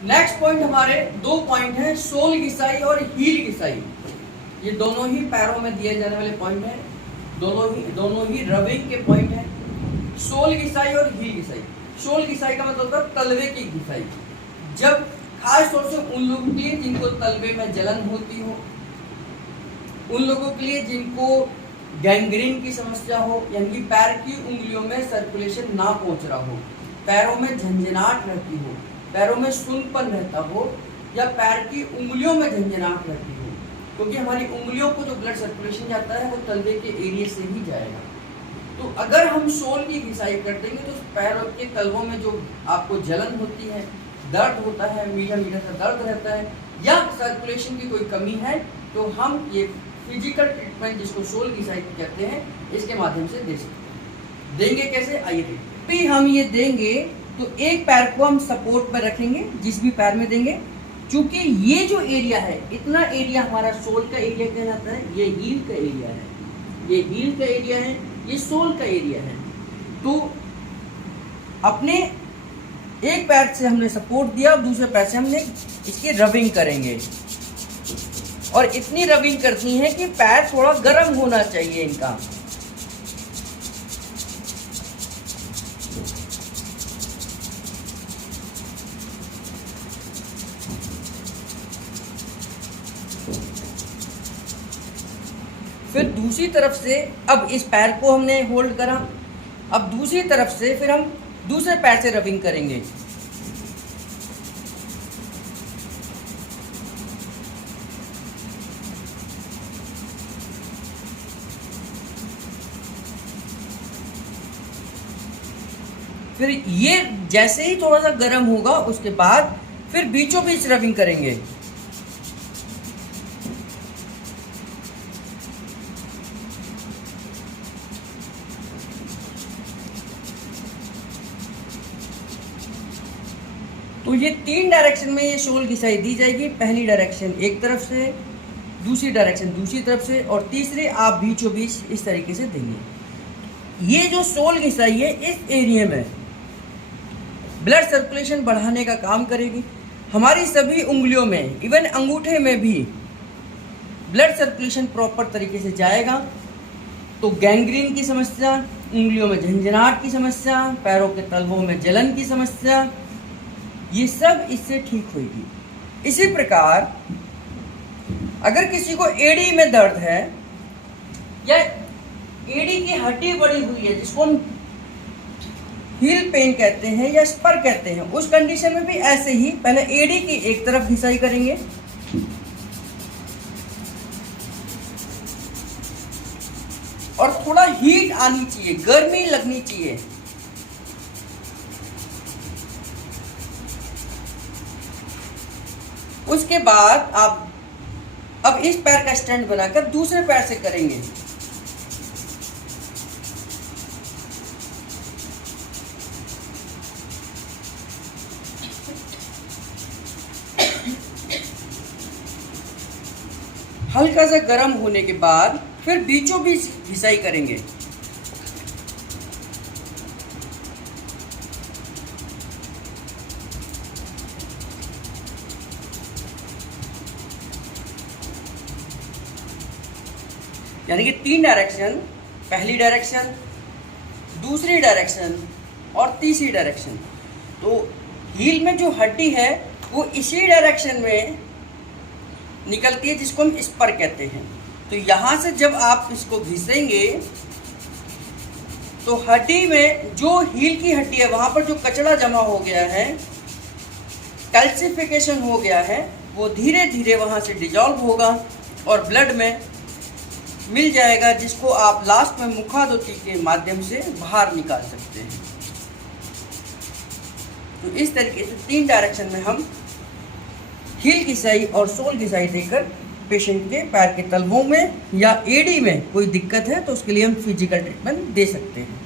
Next point हमारे दो point हैं, सोल घिसाई और हील घिसाई। ये दोनों ही पैरों में दिए जाने वाले पॉइंट हैं, दोनों ही रबिंग के पॉइंट हैं, सोल घिसाई और हील घिसाई। सोल घिसाई का मतलब होता है तलवे की घिसाई, जब खास तौर से उन लोगों के लिए जिनको तलवे में जलन होती हो, उन लोगों के लिए जिनको गैंग्रीन की समस्या हो, यानी कि पैर की उंगलियों में सर्कुलेशन ना पहुंच रहा हो, पैरों में झंझनाहट रहती हो, पैरों में सुनपन रहता हो, या पैर की उंगलियों में झंझनाहट रहती हो, क्योंकि हमारी उंगलियों को जो ब्लड सर्कुलेशन जाता है वो तलवे के एरिया से ही जाएगा। तो अगर हम सोल की घिसाई कर देंगे तो पैरों के तलवों में जो आपको जलन होती है, दर्द होता है, मीठा मीठा सा दर्द रहता है, या सर्कुलेशन की कोई कमी है, तो हम ये फिजिकल ट्रीटमेंट जिसको सोल घिसाई कहते हैं इसके माध्यम से दे सकते हैं। देंगे कैसे, आइए देखते हैं। हम ये देंगे तो एक पैर को हम सपोर्ट पर रखेंगे, जिस भी पैर में देंगे, क्योंकि ये जो एरिया है, इतना एरिया हमारा सोल का एरिया कहलाता है, ये हील का एरिया है, ये हील का एरिया है, ये सोल का एरिया है। तो अपने एक पैर से हमने सपोर्ट दिया और दूसरे पैर से हमने इसकी रबिंग करेंगे, और इतनी रबिंग करनी है कि पैर थोड़ा गर्म होना चाहिए इनका। फिर दूसरी तरफ से, अब इस पैर को हमने होल्ड करा, अब दूसरी तरफ से फिर हम दूसरे पैर से रबिंग करेंगे। फिर ये जैसे ही थोड़ा सा गर्म होगा उसके बाद फिर बीचों बीच रबिंग करेंगे। तो ये 3 डायरेक्शन में ये सोल घिसाई दी जाएगी। पहली डायरेक्शन एक तरफ से, दूसरी डायरेक्शन दूसरी तरफ से, और तीसरी आप बीचों बीच इस तरीके से देंगे। ये जो सोल घिसाई है इस एरिया में ब्लड सर्कुलेशन बढ़ाने का काम करेगी। हमारी सभी उंगलियों में, इवन अंगूठे में भी ब्लड सर्कुलेशन प्रॉपर तरीके से जाएगा, तो गैंग्रीन की समस्या, उंगलियों में झंझनाहट की समस्या, पैरों के तलवों में जलन की समस्या, ये सब इससे ठीक होगी। इसी प्रकार अगर किसी को एड़ी में दर्द है या एड़ी की हड्डी बड़ी हुई है, जिसको हम हील पेन कहते हैं या स्पर कहते हैं, उस कंडीशन में भी ऐसे ही पहले एड़ी की एक तरफ घिसाई करेंगे, और थोड़ा हीट आनी चाहिए, गर्मी लगनी चाहिए। उसके बाद आप अब इस पैर का स्टैंड बनाकर दूसरे पैर से करेंगे। हल्का सा गर्म होने के बाद फिर बीचों बीच घिसाई करेंगे। यानी कि 3 डायरेक्शन, पहली डायरेक्शन, दूसरी डायरेक्शन और तीसरी डायरेक्शन। तो हील में जो हड्डी है वो इसी डायरेक्शन में निकलती है, जिसको हम स्पर कहते हैं। तो यहाँ से जब आप इसको घिसेंगे तो हड्डी में, जो हील की हड्डी है, वहाँ पर जो कचरा जमा हो गया है, कैल्सिफिकेशन हो गया है, वो धीरे धीरे वहाँ से डिजॉल्व होगा और ब्लड में मिल जाएगा, जिसको आप लास्ट में मुखादोती के माध्यम से बाहर निकाल सकते हैं। तो इस तरीके से 3 डायरेक्शन में हम हील घिसाई और सोल घिसाई देकर पेशेंट के पैर के तलवों में या एड़ी में कोई दिक्कत है तो उसके लिए हम फिजिकल ट्रीटमेंट दे सकते हैं।